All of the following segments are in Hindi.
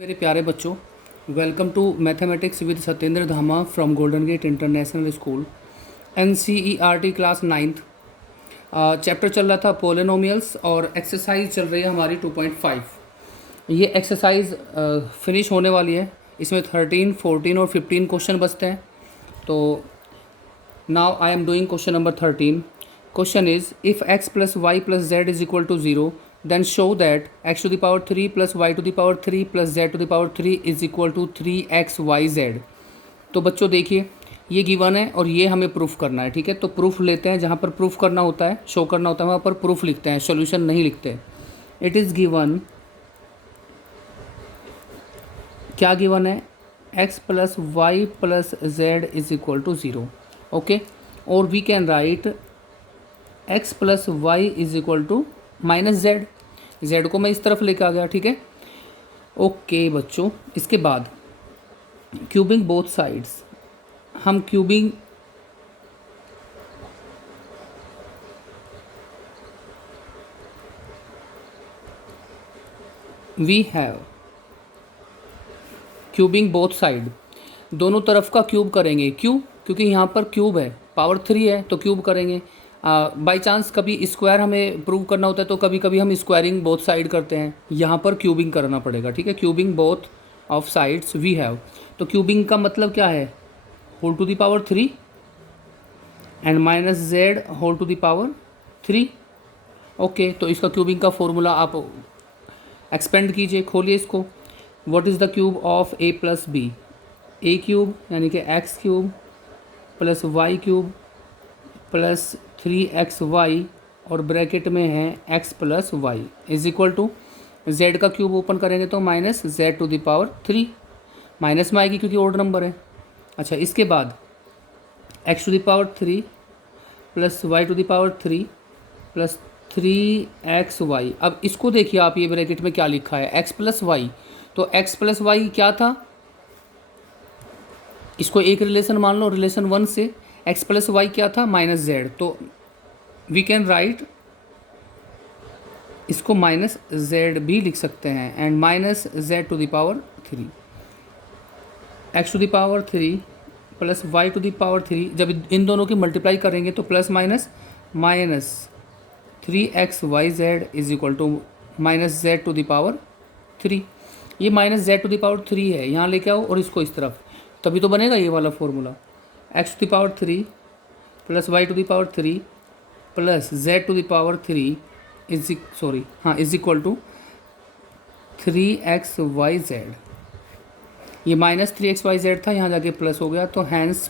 मेरे प्यारे बच्चों, welcome to mathematics with Satyendra Dhama from golden gate international school. NCERT class 9th chapter चल रहा था पोलिनोमियल्स और एक्सरसाइज चल रही है हमारी 2.5। ये एक्सरसाइज फिनिश होने वाली है। इसमें 13, 14 और 15 क्वेश्चन बचते हैं। तो now I am doing question number 13। Question is, if x plus y plus z is equal to 0, then show that x to the power 3 plus y to the power 3 plus z to the power 3 is equal to 3xyz। तो बच्चों देखिए, ये गिवन है और ये हमें प्रूफ करना है। ठीक है, तो प्रूफ लेते हैं। जहाँ पर प्रूफ करना होता है, शो करना होता है, वहाँ पर प्रूफ लिखते हैं, सॉल्यूशन नहीं लिखते। इट इज़ गिवन, क्या गिवन है? x plus Y plus Z is equal to 0। Okay, और we can write x plus Y is equal to minus Z. Z को मैं इस तरफ लेके आ गया। ठीक है, ओके बच्चों, इसके बाद क्यूबिंग बोथ साइड्स। हम cubing we have cubing both side, दोनों तरफ का क्यूब करेंगे। क्यों? क्योंकि यहाँ पर क्यूब है, पावर 3 है तो क्यूब करेंगे। बाई चांस कभी स्क्वायर हमें प्रूव करना होता है तो कभी कभी हम स्क्वायरिंग बोथ साइड करते हैं। यहाँ पर क्यूबिंग करना पड़ेगा। ठीक है, cubing both of sides we have. तो क्यूबिंग का मतलब क्या है? Whole to the power 3 and minus Z whole to the power 3। Okay, तो इसका क्यूबिंग का फॉर्मूला आप एक्सपेंड कीजिए, खोलिए इसको। What is the cube of a plus B? A cube यानी कि X cube plus Y cube plus 3xy और ब्रैकेट में है x plus Y is equal to Z का क्यूब ओपन करेंगे तो minus Z to the power 3। Minus में आएगी क्योंकि ओड नंबर है। अच्छा, इसके बाद x to the power 3 plus y to the power 3 plus 3xy। अब इसको देखिए आप, ये ब्रैकेट में क्या लिखा है? x plus y. तो x प्लस वाई क्या था? इसको एक रिलेशन मान लो, रिलेशन 1 से x प्लस वाई क्या था? Minus z. तो वी कैन राइट इसको माइनस जेड भी लिख सकते हैं and minus Z to the power 3। X to the power 3 plus y to the power 3, जब इन दोनों की मल्टीप्लाई करेंगे तो plus minus minus 3xyz is equal to minus Z to the power 3। ये minus Z to the power 3 है, यहाँ लेके आओ और इसको इस तरफ, तभी तो बनेगा ये वाला formula. X to the power 3 plus y to the power 3 plus z to the power 3 is equal to 3xyz। ये माइनस 3xyz था, यहाँ जाके प्लस हो गया, तो हैंस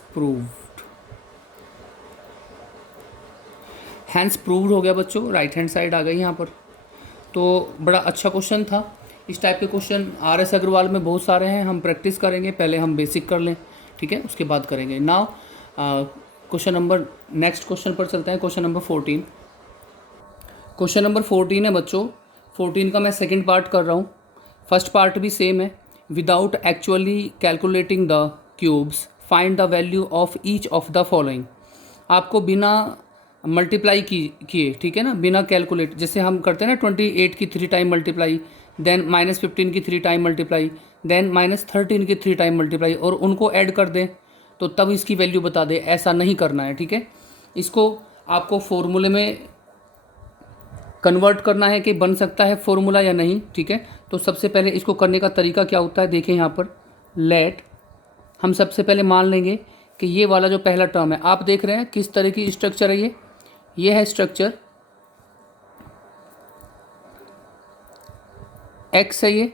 प्रूव्ड हो गया बच्चों। राइट हैंड साइड आ गई यहाँ पर। तो बड़ा अच्छा क्वेश्चन था। इस टाइप के क्वेश्चन RS अग्रवाल में बहुत सारे हैं, हम प्रैक्टिस करेंगे। पहले हम बेसिक कर लें, ठीक है, उसके बाद करेंगे। नाउ नेक्स्ट क्वेश्चन पर चलते हैं। Question number 14। क्वेश्चन नंबर 14 है बच्चों। 14 का मैं सेकंड पार्ट कर रहा हूँ। फर्स्ट पार्ट भी सेम है। Without actually calculating the cubes find the value of each of the following. आपको बिना मल्टीप्लाई किए, ठीक है ना, बिना कैलकुलेट, जैसे हम करते हैं ना 28 की 3 टाइम मल्टीप्लाई, देन माइनस 15 की 3 टाइम मल्टीप्लाई, देन माइनस 13 की 3 टाइम मल्टीप्लाई, और उनको ऐड कर दें तो तब इसकी वैल्यू बता दे। ऐसा नहीं करना है, ठीक है। इसको आपको फॉर्मूले में कन्वर्ट करना है कि बन सकता है फॉर्मूला या नहीं, ठीक है। तो सबसे पहले इसको करने का तरीका क्या होता है, देखें यहाँ पर। लेट, हम सबसे पहले मान लेंगे कि ये वाला जो पहला टर्म है, आप देख रहे हैं किस तरह की स्ट्रक्चर है ये है स्ट्रक्चर x है ये,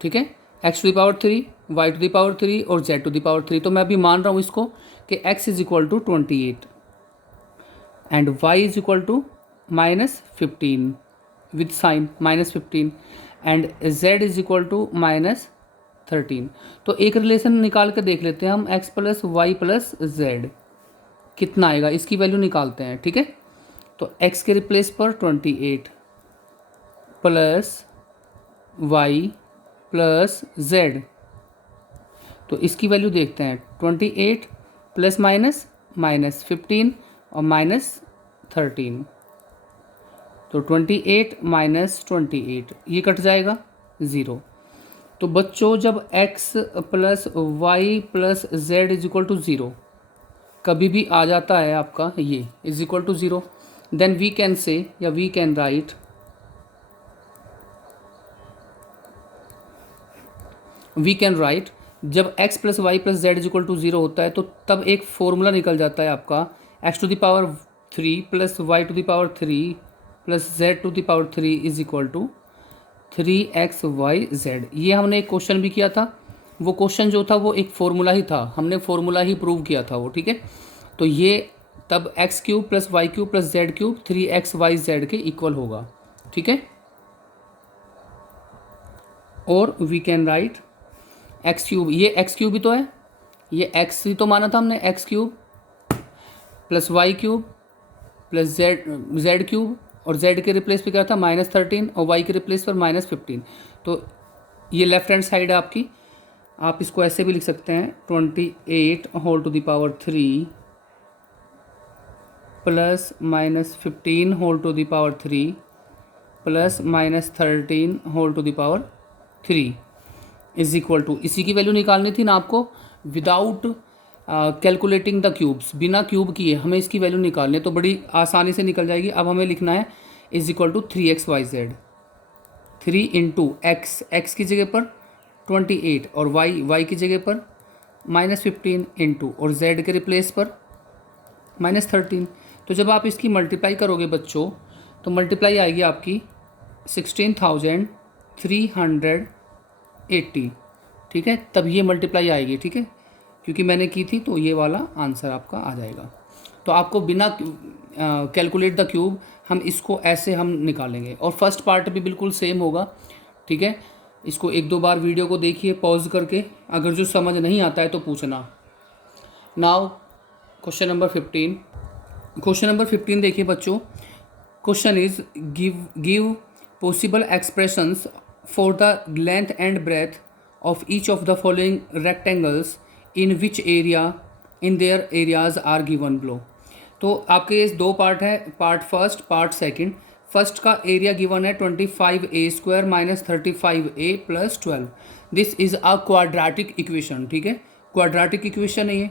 ठीक है। x to the power 3, y to the power 3 और z टू द पावर 3। तो मैं अभी मान रहा हूँ इसको कि x is equal to 28 and y is equal to minus 15 with sign minus 15 and z is equal to minus 13। तो एक रिलेशन निकाल के देख लेते हैं हम, x plus Y plus z कितना आएगा, इसकी वैल्यू निकालते हैं, ठीक है। तो x के रिप्लेस पर 28 प्लस y प्लस z, तो इसकी वैल्यू देखते हैं। 28 प्लस माइनस माइनस 15 और माइनस 13, तो 28 माइनस 28 ये कट जाएगा 0। तो बच्चों जब x plus Y plus Z is equal to zero कभी भी आ जाता है आपका ये is equal to zero, then we can say या वी कैन राइट जब x plus Y plus Z is equal to zero होता है तो तब एक फॉर्मूला निकल जाता है आपका x to the power 3 plus y to the power 3 plus z to the power 3 is equal to 3xyz। ये हमने एक क्वेश्चन भी किया था, वो क्वेश्चन जो था वो एक फॉर्मूला ही था, हमने फॉर्मूला ही प्रूव किया था वो, ठीक है। तो ये तब x cube plus Y cube plus z cube 3xyz के इक्वल होगा, ठीक है। और we can write x cube, ये एक्स क्यूब ही तो है, ये एक्स ही तो माना था हमने, x cube plus Y cube plus z cube, और z के रिप्लेस पे क्या था -13 और y के रिप्लेस पर -15। तो ये लेफ्ट हैंड साइड है आपकी, आप इसको ऐसे भी लिख सकते हैं 28 whole to the power 3 plus -15 whole to the power 3 plus -13 whole to the power 3 is equal to, इसी की वैल्यू निकालनी थी ना आपको विदाउट कैलकुलेटिंग द क्यूब्स, बिना क्यूब किए हमें इसकी वैल्यू निकालनी है, तो बड़ी आसानी से निकल जाएगी। अब हमें लिखना है is equal to 3xyz, 3 into x की जगह पर 28 और वाई की जगह पर -15 इंटू और z के रिप्लेस पर -13। तो जब आप इसकी मल्टीप्लाई करोगे बच्चों तो मल्टीप्लाई आएगी आपकी 16,380, ठीक है, तब ये मल्टीप्लाई आएगी, ठीक है, क्योंकि मैंने की थी तो ये वाला आंसर आपका आ जाएगा। तो आपको बिना कैलकुलेट द क्यूब हम इसको ऐसे हम निकालेंगे, और फर्स्ट पार्ट भी बिल्कुल सेम होगा, ठीक है। इसको एक दो बार वीडियो को देखिए पॉज करके, अगर जो समझ नहीं आता है तो पूछना। Now question number 15, question number 15 देखिए बच्चों। Question is give possible expressions for the length and breadth of each of the following rectangles in which area in their areas are given below. तो आपके ये दो पार्ट है, part first part second. First का एरिया गिवन है 25a² minus 35a plus 12। This is a quadratic equation, ठीक है, क्वाड्रेटिक इक्वेशन है ये,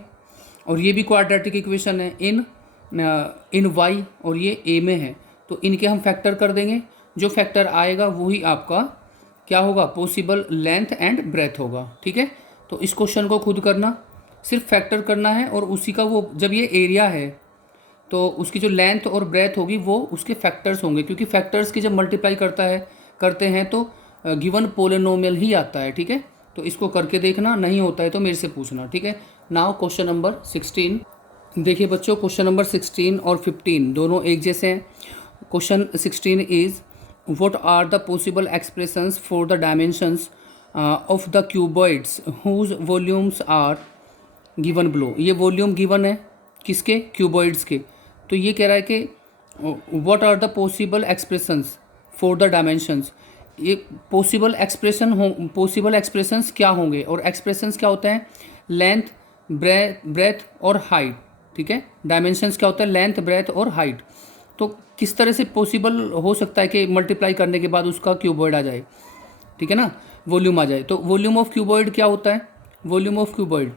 और ये भी क्वाड्रेटिक इक्वेशन है इन वाई, और ये ए में है, तो इनके हम फैक्टर कर देंगे, जो फैक्टर आएगा वही आपका क्या होगा, पॉसिबल लेंथ एंड ब्रेथ होगा, ठीक है। तो इस क्वेश्चन को खुद करना, सिर्फ फैक्टर करना है, और उसी का वो जब ये एरिया है तो उसकी जो लेंथ और ब्रेथ होगी वो उसके फैक्टर्स होंगे, क्योंकि फैक्टर्स की जब मल्टीप्लाई करते हैं तो गिवन पोलिनोमियल ही आता है, ठीक है। तो इसको करके देखना, नहीं होता है तो मेरे से पूछना, ठीक है। नाउ क्वेश्चन नंबर 16 देखिए बच्चों, क्वेश्चन नंबर 16 और 15 दोनों एक जैसे हैं। Question 16 is what are the possible expressions for the dimensions of the cuboids whose volumes are given below. ये वॉल्यूम गिवन है किसके, क्यूबॉइड्स के। तो ये कह रहा है कि what are the possible expressions for the dimensions, ये पॉसिबल एक्सप्रेशंस क्या होंगे, और एक्सप्रेशंस क्या होते हैं, लेंथ ब्रेथ और हाइट, ठीक है। डायमेंशंस क्या होता है, लेंथ ब्रेथ और हाइट। तो किस तरह से पॉसिबल हो सकता है कि मल्टीप्लाई करने के बाद उसका क्यूबॉइड आ जाए, ठीक है ना, वॉल्यूम आ जाए। तो वॉल्यूम ऑफ क्यूबॉइड क्या होता है, volume of cuboid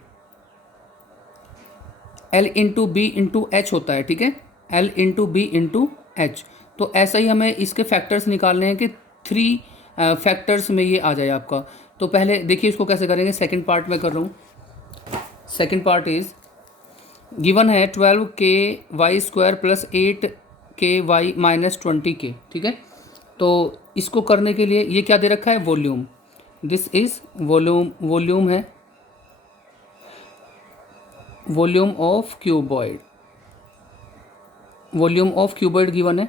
L into b into h होता है, ठीक है, L into b into h. तो ऐसा ही हमें इसके फैक्टर्स निकालने हैं कि 3 फैक्टर्स में ये आ जाए आपका। तो पहले देखिए इसको कैसे करेंगे, सेकंड पार्ट में कर रहा हूँ। सेकंड पार्ट इज गिवन है 12k² plus 8k minus 20k, ठीक है। तो इसको करने के लिए ये क्या दे रखा है, वॉल्यूम, दिस इज वॉल्यूम है, volume of cuboid, volume of cuboid given है।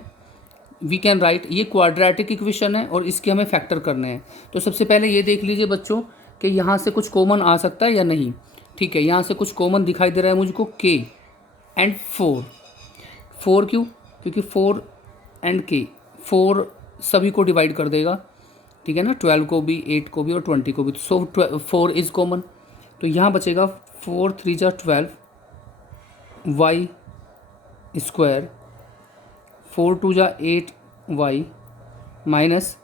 वी कैन राइट, ये क्वाड्रेटिक इक्वेशन है और इसके हमें फैक्टर करने हैं। तो सबसे पहले ये देख लीजिए बच्चों कि यहाँ से कुछ कॉमन आ सकता है या नहीं, ठीक है। यहाँ से कुछ कॉमन दिखाई दे रहा है मुझको, k एंड 4 क्यों, क्योंकि 4 एंड k, 4 सभी को डिवाइड कर देगा, ठीक है ना, 12 को भी, 8 को भी और 20 को भी। तो सो 4 इज़ कॉमन, तो यहाँ बचेगा 4 3 जा 12 y स्क्वायर, 4 2 जा 8 y माइनस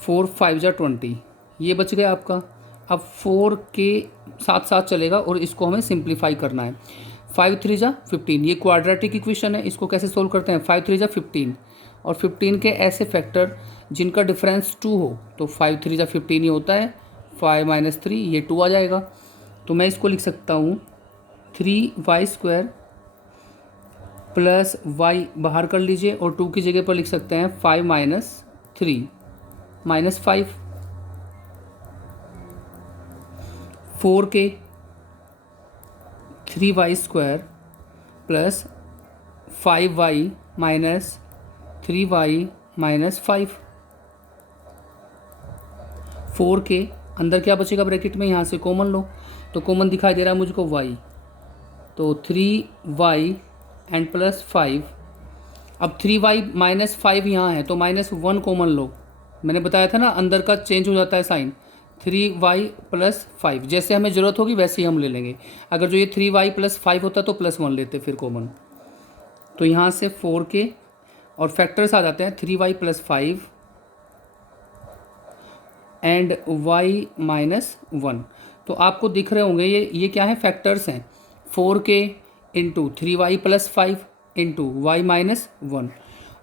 4 5 जा 20, ये बच गया आपका। अब 4 के साथ साथ चलेगा और इसको हमें सिंप्लीफाई करना है। 5 3 जा 15, ये क्वाड्रेटिक इक्वेशन है, इसको कैसे सोल्व करते हैं? 5 3 जा 15 और 15 के ऐसे फैक्टर जिनका डिफरेंस 2 हो, तो 5 3 जा 15 ही होता है, 5 - 3 ये 2 आ जाएगा। तो मैं इसको लिख सकता हूँ 3y² प्लस y बाहर कर लीजिए और 2 की जगह पर लिख सकते हैं 5 - 3 -5। 4k 3y² plus 5y - 3y -5। 4k अंदर क्या बचेगा ब्रैकेट में, यहाँ से कॉमन लो, तो कॉमन दिखाई दे रहा है मुझको y, तो 3y एंड प्लस 5। अब 3y -5 यहाँ है तो -1 कॉमन लो, मैंने बताया था ना अंदर का चेंज हो जाता है साइन। 3y + 5 जैसे हमें ज़रूरत होगी वैसे ही हम ले लेंगे। अगर जो ये 3y + 5 होता तो +1 लेते फिर कॉमन। तो यहाँ से 4k और फैक्टर्स आ जाते हैं 3y + 5 एंड y -1। तो आपको दिख रहे होंगे ये क्या है, फैक्टर्स हैं। 4k into 3y + 5 into y -1।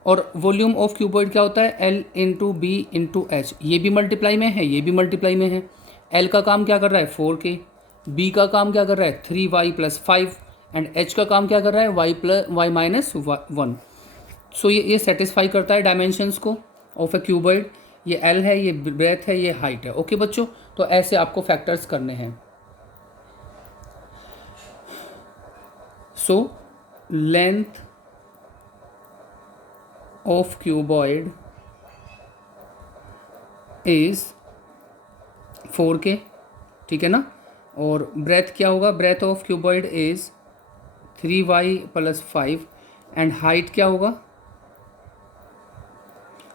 और वॉल्यूम ऑफ क्यूबॉइड क्या होता है, L into b into h. ये भी मल्टीप्लाई में है, ये भी मल्टीप्लाई में है। L का काम क्या कर रहा है 4k, B का काम क्या कर रहा है 3y + 5 एंड H का काम क्या कर रहा है y -1। सो ये सेटिस्फाई करता है डायमेंशंस को ऑफ ए क्यूबॉइड। ये L है, ये ब्रेथ है, ये हाइट है। ओके बच्चों, तो ऐसे आपको फैक्टर्स करने हैं। So length of cuboid is 4k, ठीक है ना। और ब्रेथ क्या होगा, breadth of cuboid is 3y + 5 and height क्या होगा,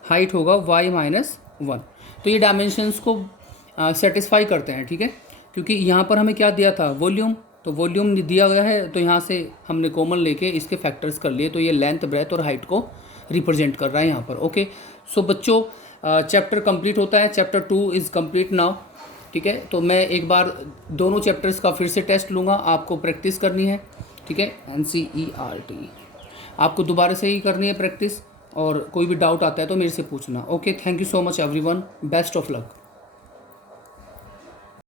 हाइट होगा y -1। तो ये डायमेंशंस को सेटिस्फाई करते हैं, ठीक है। क्योंकि यहाँ पर हमें क्या दिया था, वॉल्यूम, तो वॉल्यूम दिया गया है तो यहाँ से हमने कॉमन लेके इसके फैक्टर्स कर लिए, तो ये लेंथ, ब्रेथ और हाइट को रिप्रेजेंट कर रहा है यहाँ पर। ओके, सो बच्चों चैप्टर कंप्लीट होता है, चैप्टर 2 इज़ कंप्लीट नाउ, ठीक है। तो मैं एक बार दोनों चैप्टर्स का फिर से टेस्ट लूँगा, आपको प्रैक्टिस करनी है, ठीक है। NCERT आपको दोबारा से ही करनी है प्रैक्टिस, और कोई भी डाउट आता है तो मेरे से पूछना। Okay, thank you so much everyone, best of luck.